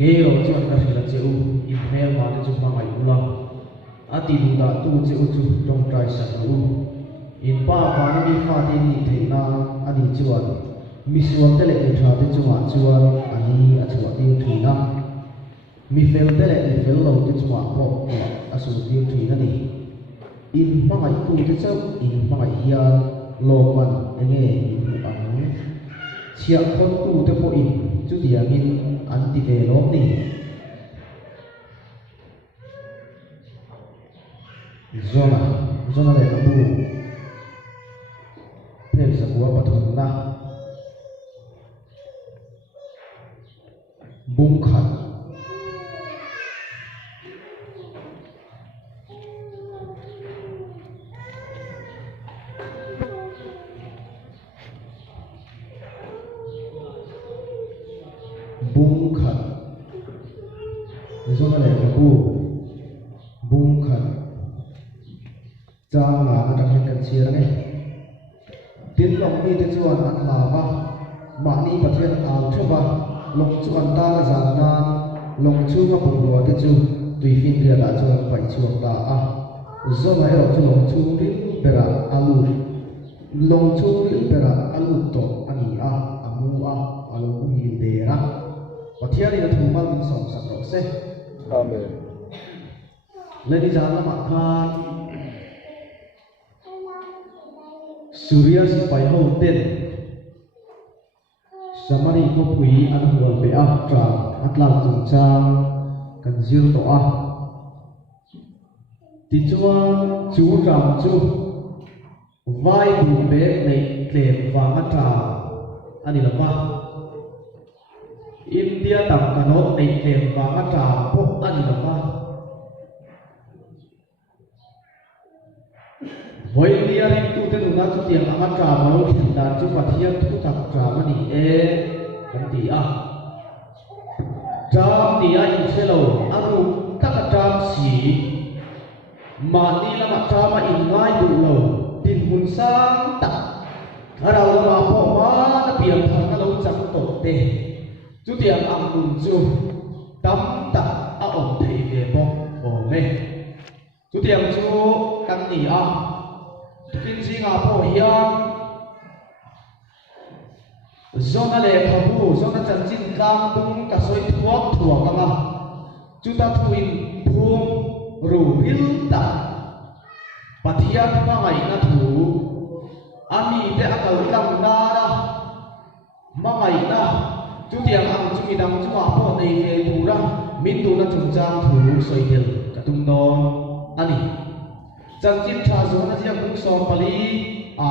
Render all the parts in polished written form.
ke ro chuan ka hila cheu in hmel ma te chu mangai ula ati lu da tu cheu chu tong trai sa lu in pa pa na mi fa te ni theina ani chuan mi suam te le ni tha te chu ma chuan ani a chuwa ti thina mi fel te le ni fel lo te chu ma ko a su ti thina ni in mangai tu te chau in mangai hian lo man enge in ang chia khon tu te po in chu tiang in an ti ve lo ni zona le bu phel sa bua pathum na bung khat bung khat zona le bu bung khat cha la ka thang kan chia ra nge tin long mi te chuan an la wa ma ni pathian al thwa long chuan ta za na long chu ma bung lo te chu tui fin ria da chuan pai chuan ta a zona ero chu long chu ri pera alu long chu ri pera alu to ani a amu a alu hi de ra pathian ni thu ma min som sak ro se amen le ni za la ma khan Surya si pai ho ten samari ko pui an hual be a tra atlang chung chang kan zir to a ti chuan chu ram chu vai bu be nei tlem wang a tra ani lama India tam kanot nei tlem wang a tra po ani lama Voi dia rindu te nuna chu tiang anga tra ma lo thin dan chu pathian thu tak tra ma ni e kan ti a tra ni a in selo anu tak tra si ma ni la ma tra ma in ngai du lo tin hun sang tak arau la ma po ma na piang thang na lo chang to te chu tiang ang nun chu tam tak a om thei ve po o me chu tiang chu kan ni a Tukin singa po hiyan zona le khabu zona chanchin tlang tung kasoi thuak thuak anga chuta thuin phum ru hil ta pathian pa ngai na thu ami te akal lang na ra mangai na chutiang ang chumi dang chuma po nei he pura min tu na chung chang thu soi hil katung don ani Janjin cha zona sia kung so pali a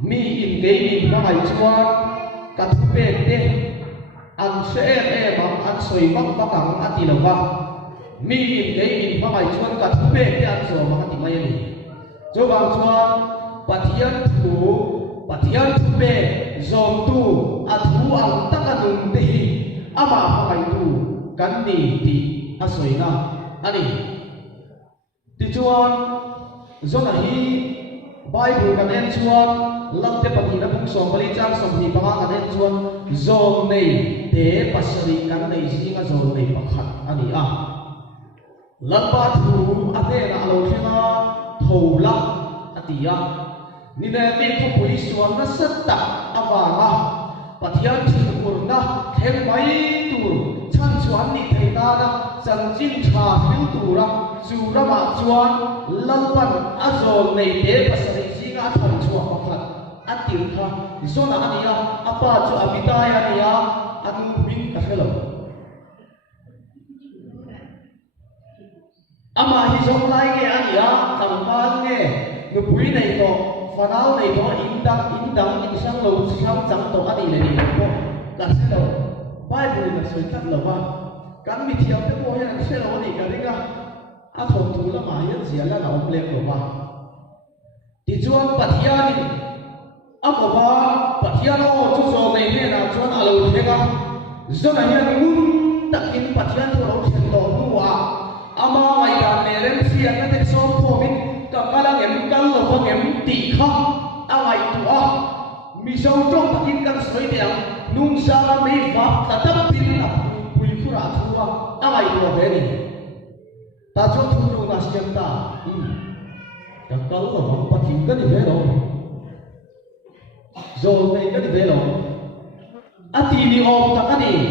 mi in gei min na ngai chuan ka thu pe te an se e bang an soi bang bakang ati lawa mi in gei min na ngai chuan ka thu pe te an so ma ti mai ni cho bang chuan pathian thu pe zom tu a thu ang taka nun te ama ngai tu kan ni ti a soi na ani ti chuan zona hi Bible kan en chuan lakte pati na pung som bali chang som hi panga kan en chuan zon nei te pasari kan nei singa zon nei pakhat ani a lakpa thu ate na alo thena thola atia ni ne mi khu pui suam na satta awanga pathian thil urna theng mai tur chan chuan ni theina na chanchin tha hil tura Surama chuan lalpan azol nei te pasari singa thon chuwa pakhat atil kha zona ania apa chu abitai ania anu min ka helo ama hi zong lai ge ania tampan nge nu pui nei to fanal nei to indang in sang lo sang chang to ani le ni ko la selo Bible na soi tat lo ba kan mi thiam te mo hian selo ni ka ringa a thong thu la ma hian zia la na om lek lo ba ti chuan pathian ni a ko ba pathian o chu zo nei ne na chuan a lo thega zona hian mun takin pathian thu lo thlen to nuwa ama ngai da ne rem sian na te so pho min ka kala ngem kal lo ba ngem ti kha a ngai tu a mi so trong takin kan soi te nung sa mai va ta ta pin na pui khura thu tua về đi ta cho thu lu na xem ta cái câu là không bắt chịu cái gì về đâu rồi này cái gì về đâu ati ni om ta cái gì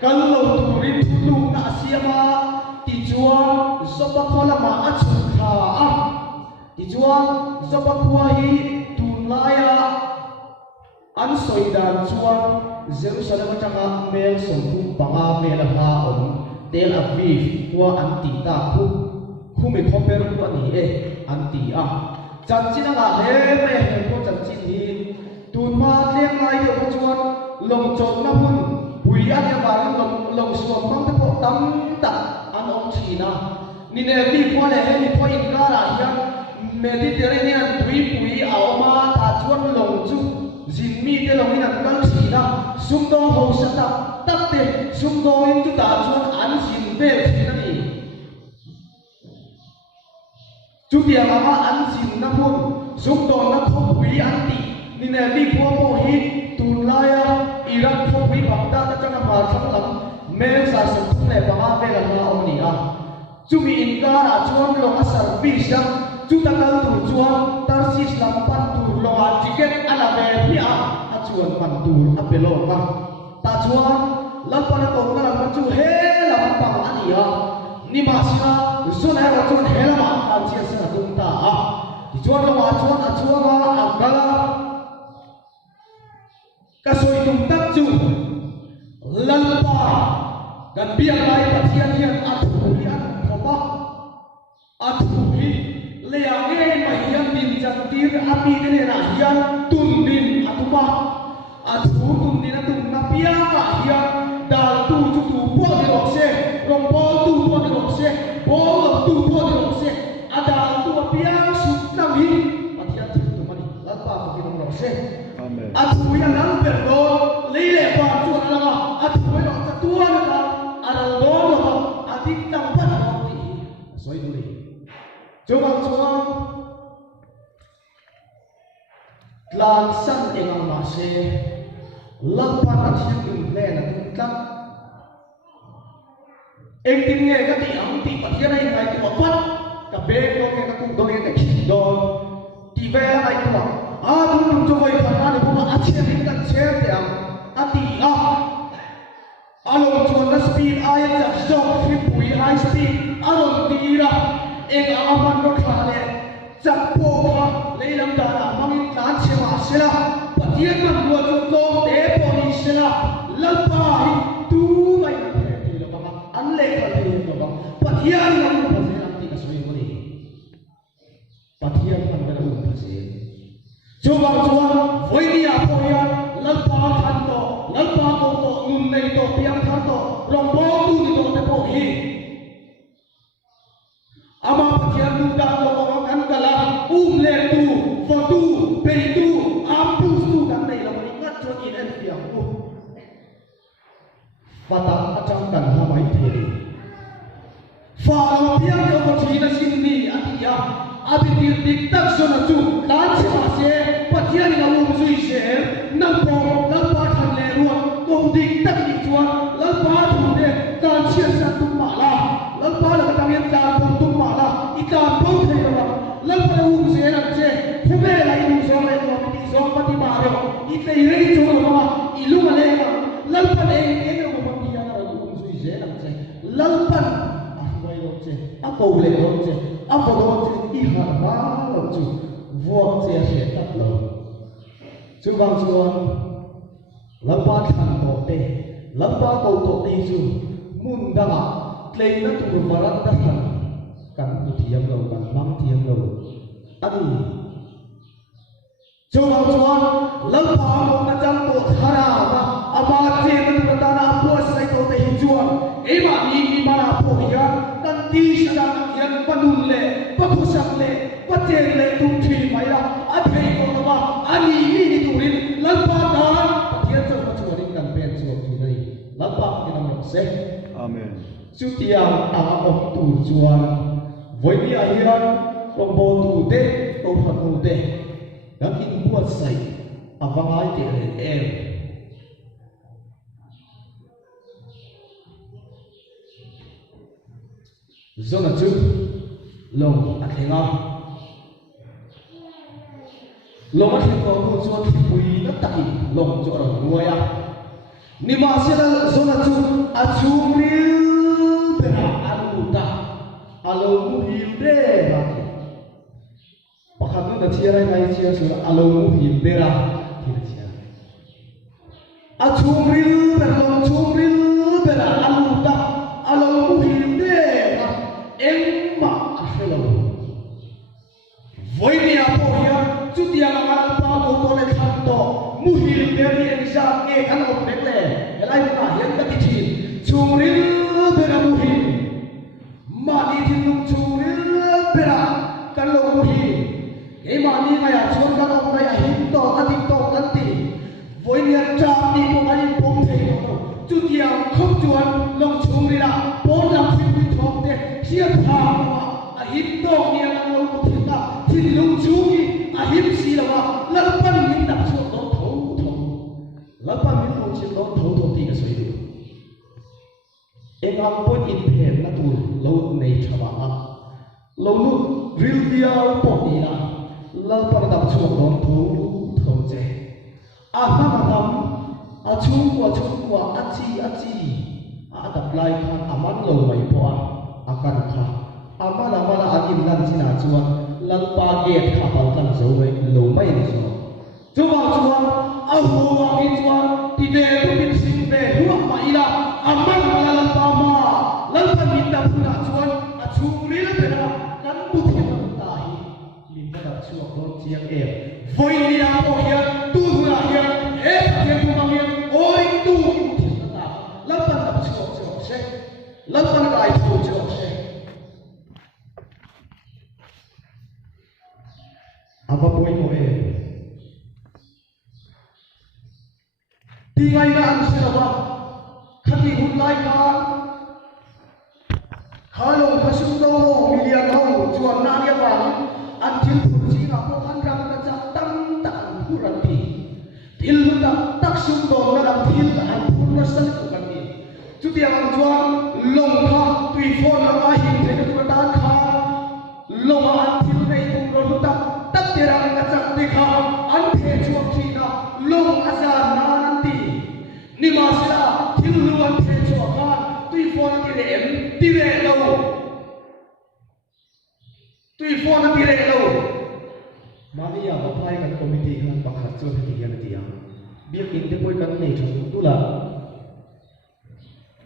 kalau tu rin thu lu na xem mà ti chuan zoba khola ma achun kha ti chuan zoba khuahi tun laia an soidan chuan Jerusalem changa mel sompu banga mel ha on Tel Aviv wa anti ta khu me khoper ku ani anti a chanchina ga he me ko chanchin hi tun ma tlem lai de chuan long chon na hun pui a ya wa long suam mang te ko tam ta an om china ni ne vi ko le he ni ko in ka ra hian Mediterranean pui a oma ta chuan long chu jin mi te long in an kal china sum dong ho sa ta tak te sum dong in chu ta chuan an jin ve china ni chu dia ma an jin na hun sum dong na ko pui an ti ni ne vi ko mo hi tun laia Iran ko pui bakta ta chana ma thang lam me sa sa thum le ba ve la na om ni a chu mi in ka ra chuan long a service a chu ta kal tu chuan tarsis lam pan tu lo a ticket ala ve hi a chuan pan tu a pelo ka ta chuan lam pan ko na lam chu he lam pa ani a ni ma sia zona ra chuan he lam a chia sa tum ta a ti chuan lo a chuan a chuan a gala ka soi tum tak chu lam pa kan biang lai pathian hian a thu hi an khopa a thu hi le a nge ma hian din chang tir a pi ne na hian tun din atuma a thu tun din a tum na pia ma hian dal tu chu tu po de lok se rong po tu po de lok se po tu po de lok se a dal tu a pia su na hi pathian thu tu mani lan pa ko ki lok se amen a thu ya lan per do le le pa chu na ma a thu lo ta tua na al do lo a dik tang pa na ti soi du le cho bằng chuan lan san engang ma se lampan a thiam in le na tum tlang eng tin nge ka ti ang ti pathian ai ngai tu pat ka be ko ke ka ku do ke ki do ti ve la mai tu a tu num cho voi phan na bu a thiam in kan che te ang a ti a along chuan na speed ai ja so fi pui high speed along ti ra eng aman ro khale chak po kha leilam da na mangin tlan chema sela pathian man lo chu lo te po ni sela lalpa hi tu mai na the ti lo ba an le kha le lo ba pathian man lo se lam ti ka soi mo ni pathian man ka lo se chu ba chuan voi ni a po ya lalpa khan to lalpa ko to nun nei to piang khan to rong bo tu ni to te po hi ama pathian nu da lo ko kan kala le tu fo tu pe tu am tu tu kan nei lo ni ngat chon in en fiang tu pata achang kan ha mai the fa lo piang ko thi na sin ni atia abi tir dik tak so na chu dan che ma se pathian ni ngam sui se nam po lam pa than le ruan ko dik tak ni chuan lam pa thu de dan che sa tu ma la lam pa la ka yang ta tu ma la ita po the lo lam pa u se na che phube lai nu se lai to ti so pa ti ma ro i te re chu lo ma i lu ma le ka lam pa le e no ko ti ya na u sui se na che lam pa a wai lo che a ko le lo che a po lo che i ha ma lo chu vo che se ta lo chu bang chuan lam pa than to te lam pa ko to te chu mun da ma tlei na tu varat ta than kan tu thiam lo kan mang thiam lo ani chu bang chuan lam pa ko na chang to thara ma ama che na ta na po sai to te hi chuan e ma ni ma na po ya kan ti sa da hian panun le pa phusak le pa che le tu thi mai la a thei ko ma ani ni tu rin lam pa da pathian chu ma chu rin kan pen chu thi nei lam pa ki nam se amen chu tiang a om tu chuan voi ni a hian rom bo tu te ko phan tu te dan in buat sai avangai te zona chu long athenga long athenga ko chuan thipui na taki long chu ro nuaya nima sela zona chu achumril pera aluta alo muhil de ba pakhat na thiarai ngai chia su alo muhil de ra thina chia achumril pera aluta alo muhil de ba emma afelo voinia pohia chutia ngal pa ko to le khanto muhil de ri exam e kan op le elai na hian ka ti thin chumril pera muhil mani thin chumril pera kan lo muhil e mani nga ya chon kan op na ya hin to ka ti to kan ti voinia cha ni ko ai pom thei ko chutia khop chuan long chumrila pon lam thi pi thok te sia pha a hin to ni an lo ko thi ta thin long chumi a him si lawa lalpan min dak chu do tho lalpan min lo chi do tho ti ka soi du engam pon in phen na tu lo nei thaba a lo nu ril dia po ni na lalpan dak chu do tho che a ma nam a chu kwa a chi a dap lai khan aman lo mai po a kan kha amana akin nan china chuan lalpa gate kha pal kan zo mai lo mai ni so chuwa a ho wa ki chuan ti ve tu bin sing ve huwa ma ila aman lalpa ma lalpa min da phuna chuan a chumri la pera kan bu thiam ta hi min da chuwa do chiang e voi ni a po hian tu hula hian e thiam tu mang hian oi tu thiam ta lalpa da chuwa se lalpa da ai tu chuwa se apa poin mo tingay na ang sinawa khati hulay ka halong kasumdo mo milyan ho chuan na niya ba until pursi nga po hanggang na sa tam huranti til tak sumdo na lang til ang purnasan ko kami chuti ang chuan long ka tui phone na mahim te ka tan ka long until na itong roda terang kacak dikha ante chuak thina long asa nanti nimasila thillu ante chuaka tui phone tire lo mania apply kan committee kan pakhat chu hian tia biak in te poi kan nei thang tu la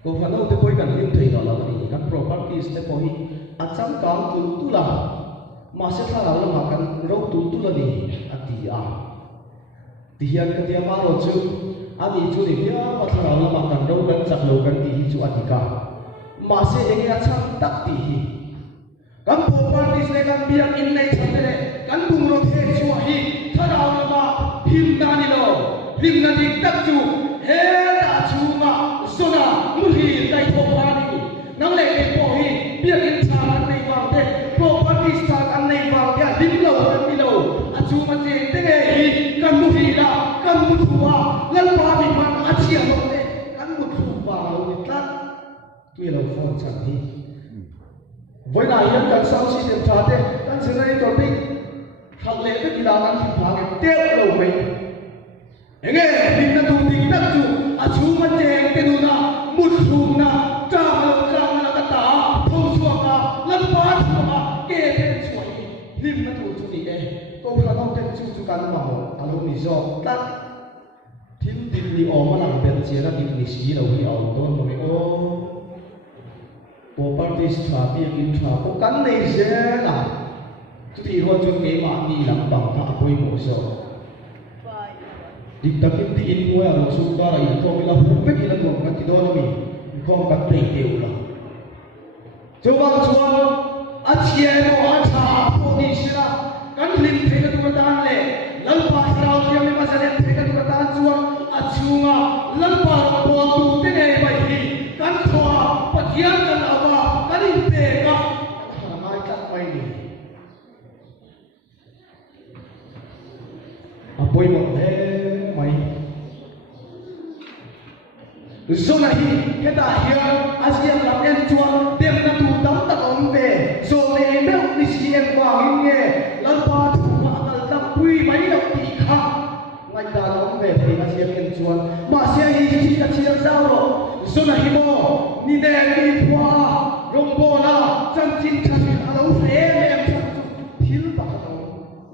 ko phano te poi kan lim thei la ni kan properties te poi acham kam tu la ma se thara la ma kan ro tu la ni atia ti hian ka tia ma ro chu ani chu ni bia ma thara la ma kan ro kan chak lo kan ti chu atika ma se enge acham tak ti hi kan properties le kan biak in nei thang le kan bung ro the chu hi thara la ma him na ni lo lim na dik tak chu he da chu ma sona muhi dai tho pa ni nang le ke po hi biak in cha nei wang te properties ta kan nei wang ya lim lo kan ni lo achu ma che te nge hi kan mu hi la kan mu thuwa lal pa mi man a chia lo te kan mu thu pa lo ni tlat tu lo phone chan hi voi na yan kan sound system tha te kan generator te khal le te ki la kan thi pha ke te lo mai enge lim na tu dik tak chu achu ma che te nu na mu thu na cha lo ka ta thong suwa ka lal pa thuwa ke te chuai lim na tu chu ni e ko kha no te chu kan ma ho alo ni zo tat thil din ni o ma lang ben che na din ni si lo hi au don mo o properties tha pi kin tha ko kan nei se la chu thi ho chu ke ma ni lam bang tha poi mo so dik takin ti in mo ya su ba ra in ko mi la hu pe ki la ko kan ti do no mi ko ka play te u la chu bang chuan a chia mo a tha po ni sira kan lim the ka tu tan le lal pa rao kia me ma sa le the ka tu tan chuan a chunga lal pa po tu te ne bai hi kan thoa pathian kan awa kan in pe ka mai ka mai ni apoi mo mai zona hi heta hian asian lam en chuan dem na tu tam tak om chuan ma se hi chi ka chiang sao ro zona hi mo ni ne ki phwa rong bo na chan chin khan alo fe em chan thil ba ka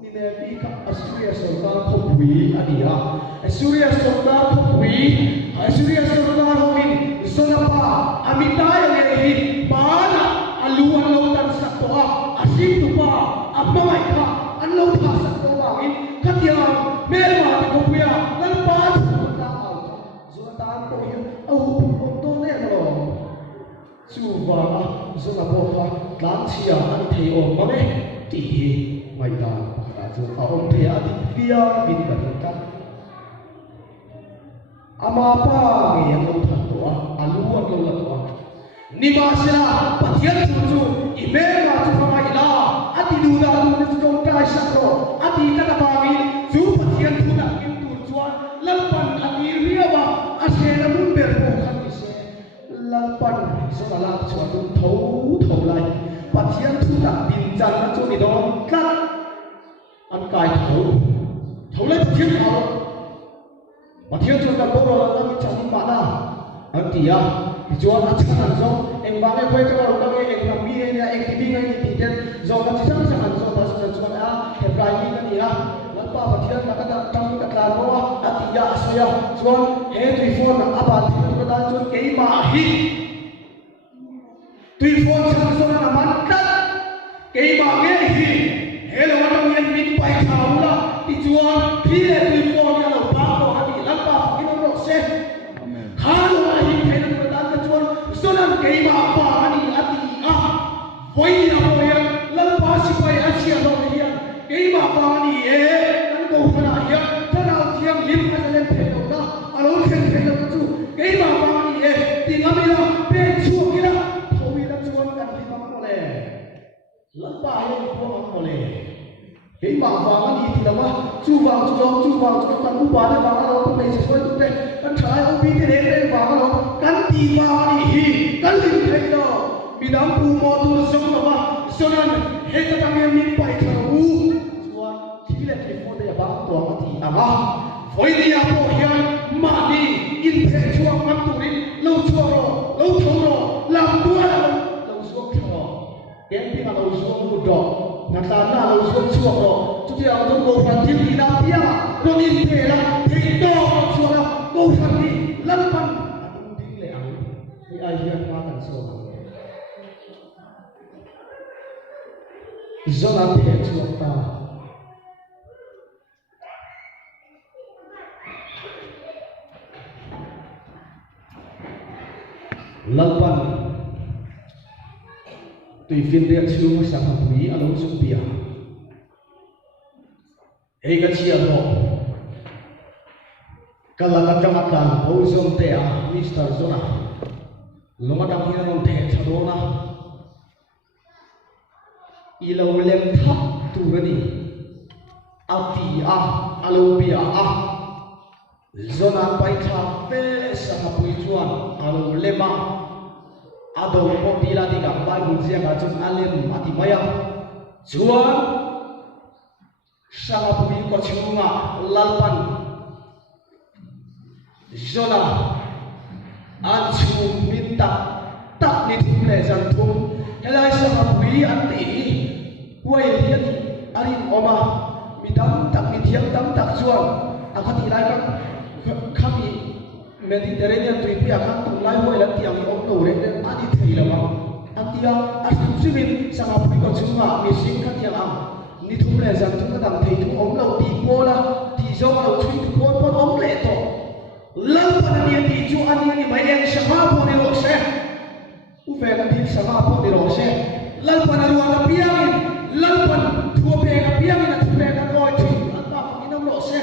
ni ne ki ka Asuriya Sultan khopui ania Asuriya Sultan khopui Asuriya Sultan hoin zona pa amita ye hi bana alu alo tan sakwa asim tu pa apa mai ka anlo pha sakwa wa in khatia melwa ko puya lan pa ta au zona ta ko hi au to ne ro chu wa zona bo kha tlan chia an thei om ma me ti mai ta chu a om thea ti pia vin ba ta ama pa nge lo than to alu an lo la to ni ma sila pathian chu ime ma chu ma ila ati du da du chu ka sa ro ati ta ka ba mi chu pathian thu na kim tu chuan lalpan ati ria ba a se na mun ber ko khan ni se lalpan so la la chuan tu tho lai pathian thu na bin chan na chu ni do tlat an kai tho lai pathian tho pathian chu ka bo ro la mi chan ni ba na an ti ya chuan a chan an zo eng ba me khoi ka ro ka eng ram mi ne eng ti bi ngai ni ti ten zo ka chi chang chang an zo ta chuan chuan a he prai mi ka ni a la pa pathian ka ta tang ka tla ro a ti ya so ya chuan he tui phone na a ba ti ka ta chuan ke ma hi tui phone chang so na man ta ke ma nge hi he lo wa tong yen min pai tha la ti chuan phi le tui phone ya lo ba ko ha ti la pa ki no ro se ha lo wa hi he no ta ka chuan so na ke ma pa ani ati a voi ya mo ya la pa si pai a chia lo ni ya ke ma pa ani e nan ko phana ya ta na thiang lim a le phe lo na a lo khen phe lo chu ke ma pa ani e ti nga mi la pe chu ki la tho wi la chuan kan hi ma mo le la pa ya ko ma mo le ke ma pa ani ti la ma chu wa kan u ba na ba lo ko pe se so tu te kan thai o bi ti re re ba lo kan ti pa ani hi kan lim phe lo bidang pu mo tu so ma sonan he ta ta mi pai tha u chuan thi le thi mo de ba to ma ti ama foi dia po hian ma ni in phe chuang man tu rin lo chuo ro lo tho ro lam tua lo so tho ken pi ma lo so mu do na ta na lo so chuo ro tu ti ang tu ko phan thi ni na pia ro in phe la thi to chuo la ko than ni lan pan adung ding le ang ni ai hian ma kan so zona phe chuak ta lalpan tùy phiên riêng chu sang học quý alo chung bia ei ka chia ro kala ka tang atan ho zom te a Mr. Zona longa dang hian non the chadona ilo lem thap tu rani ati a alo bia a zona pai tha pe sa hapui chuan alo lema ado ko tila di ka pai bu zia ka chun alem ati maya chuan sa hapui ko chunga lalpan zona an chu min tak ni thum le zan thum helai sa hapui an ti huai hian ari oma mi dam tak mi thiam dam tak chuan akhati lai ka khami Mediterranean tu ipi akan tu lai huai la tiang om lo re ani thei la ma atia asim simin sang api ko chunga mi sim kha tiang am ni thum le zan thum ka dam thei tu om lo ti ko la ti zo lo thui tu ko pon om le to lam pa ni ti chu ani ni mai en sama po ni ro se u ve ka ti sama po ni ro se lam pa na ru ka piang lam pa thu pe ka piang na thu pe ka ko thi an ta ni nam ro se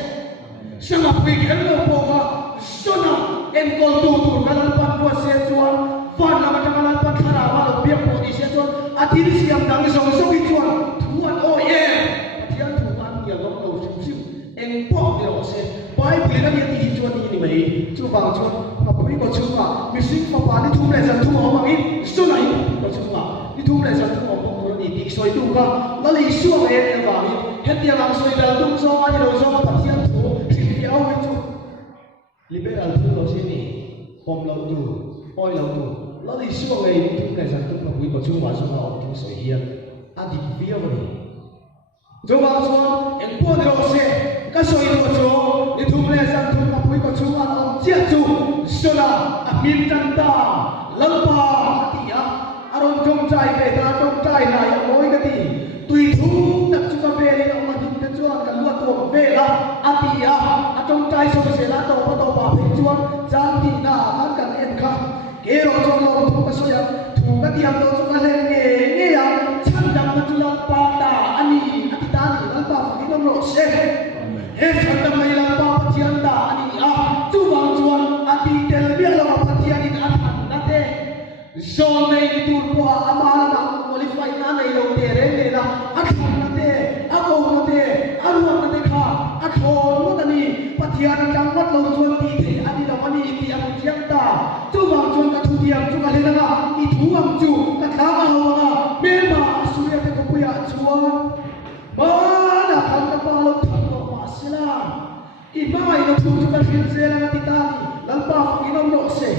sang api khen lo po ka sona em kol tu kalan pat ko se chuan fan la ma kalan pat khara wa lo biak po di se chuan atin siam dang song so ki chuan thuan o ye pathian thu an ya lo lo sim sim em po de lo se bai ple na ni ti chuan ni mai chu wang chuan ma pui ko chunga mi sing pa pa ni thum le san thu ho ma in sona hi ko chunga ni thum le san thu ho ko ni ti soi tu ka la li suang e wa ni het ya lang soi dal tum so ma ni lo so pathian thu ti au chu liberal thu lo se ni pom lo tu oi lo tu lo di su ngai tu ngai san tu pui ko chu ma so ma tu so hian adi via ni zo ba so en po de lo se ka so i lo so ni tu le san tu ma pui ko chu ma om chia chu so la amin tan ta lalpa atia aron jong chai ve ta jong chai na ya moi ka ti tùy thu tập trung vào về đi ông mà chúng ta chưa cần luật thuộc về là atia trong trai số sẽ là tổ bảo vệ chuan gian thì na ăn cần yên khang kế rồi trong lòng thu cái số ya thu cái tiền đó chúng ta lên nghề à chân đầm nó chúng ta pa ta ani atita ni lan pa phải nó lộ xe hết chân đầm này lan pa patian ta ani chú vang chuan ati tel bia là patian ni ăn hẳn nát thế zone này tu qua amala na qualify na này lâu tiền đấy là ăn hẳn nát thế ăn ngon nát thế ăn ngon nát thế kha ăn thon nát ani patian trong mắt lâu chuan ti thế ani là ani ti ăn chiang ta chú vang chuan cái thu tiền chú cái lên là i thu ang chú cái khá mà lâu là bên mà suy cái công việc chuan mà đã thằng cái bao lâu thằng nó mà xí la i mai nó thu chú cái hiện giờ là ti ta lan pa phải nó lộ xe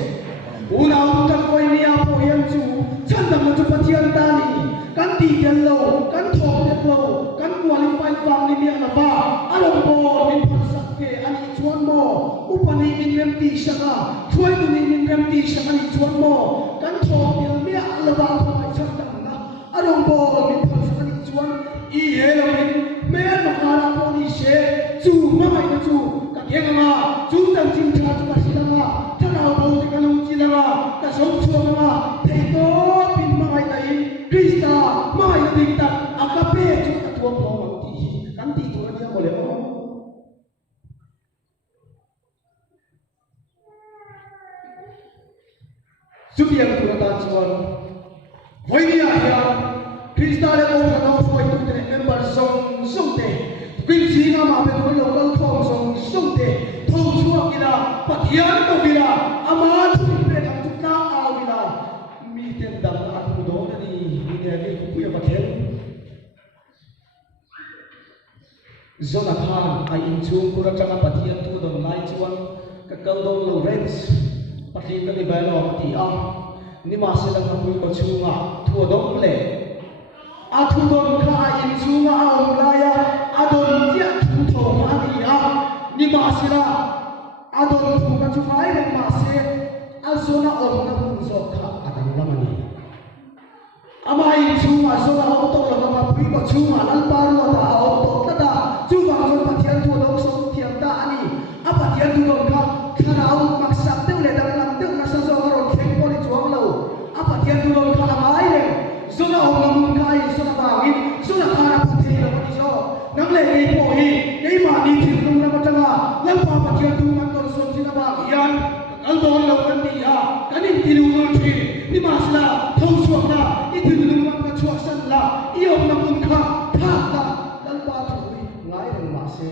una utak koi ni apo yang chu chan dam chu patian ta ni kan ti tel lo kan thok tel lo kan qualify wang ni ni ala ba along bo min phasak ke ani chuan mo upani min rem ti saka thoi tu ni min rem ti saka ni chuan mo kan thok tel mi ala ba phai chan dam na along bo min phasak ni chuan i he lo min me ma kala po ni she chu ma mai na chu ka keng ma chu tang chin tha chu ka silanga thana bo te ka long chi langa ka som chuang ma thei to pin ma mai nai krista mai ding ta akape chu ka thuam lo mang ti kan ti tu ania ko le mo chu tiang tu ta chuan voi ni a ya krista le mo ka no foi tu te member song te quên gì nga mà bên khối lâu lâu thong song te thong chuak ila pathian to bila ama thu pe kam tu ka aw bila mi ten dam na thu do na ni ni ne ke ku ya pathian zona khan ai in chung pura changa pathian thu don lai chuan ka kal dong lo rents pathian ka ni ba lo ti a ni ma se lang pu ko chunga thu dong le a thu don kha in chunga aw la ya adon tia thu tho ma ni a ni ma se la adon thu ka chu mai le ma se azona on na mun zo kha adang la mani amai chu ma zo la on to la ma pui ko chu ma al par lo ta on to ta da chu ma zo pathian thu dong so thiam ta ani a pathian thu dong kha khana au mak sak te le dang lam te na sa zo ro kheng ko ni chuang lo a pathian thu dong kha amai le zo la on mun kai so na ba ngi so na khana puthe lo ni so nang le ei po hi ei ma ni thil lung na ma tanga lam pa pathian thu man ton so chi na ba yan al don lo kan ti ya kan in ti lu lo thi ni ma sla thong suak na i thil lung ma ka chuak san la i om na mun kha tha ta lam pa thu ngai reng ma se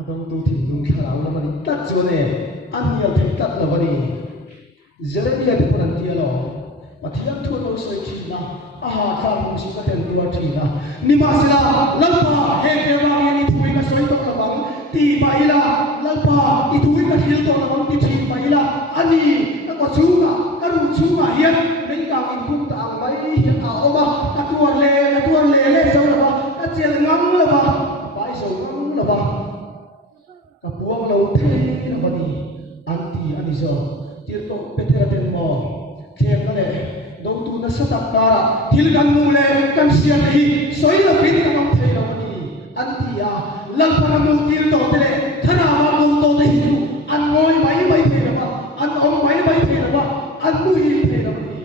adong tu thil lung kha la ma ni tat chu ne an ya thil tat la ba ni Jeremiah de pun ti lo pathian thu lo so chi na aha kha mu si ka ten tu thi na ni ma sla lam pa he ke ba ni thui ka soi to la bang ti ba ila lam pa i thui ka thil to la bang ti thi ba ila ani ka ko chunga ka ru chunga hian nei ka in kum ta ang mai hian a oma ka tuar le le so la ba ka chel ngam la ba bai so ngam la ba ka buang lo the la ba ni anti ani so tir to petera ten mo khem ka le dong tu na sa tak ta thil kan nu le kan sia hi soi la bin ka mam thei la ba ni anti a lal pa na mu tir to te le thana ma mu to te hi an ngoi mai the la ba an om mai the la ba an mu hi the la ba ni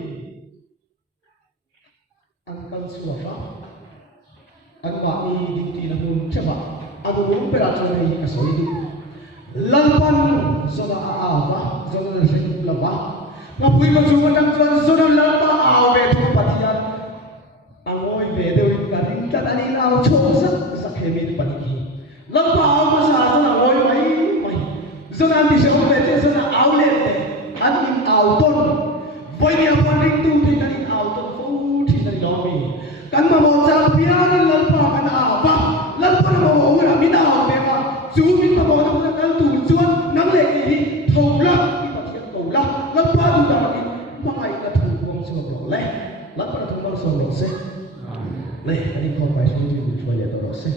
an kan su fa an ba ni di ti na mun cha ba an mu pe ra cha nei ka soi di lal pan so la a ba so la se la ba na pui ko chu ma dang chuan so la ba aw ve thu pathian angoi ve de ka ring ta ani aw cho sa khe mi pa ni la ba aw ma sa so na ngoi mai so na ti se o le te so na aw le te an in aw ton voi ni pa ring tu ti na in aw ton fu ti na lo mi kan ma mo cha pian la pa kan aw ba la pa mo ra mi na aw ve ma chu mi pa mo na kan tu chuan nang le ni tho so lo se. Này, anh đi con phải xuống thì mình phải để đó se.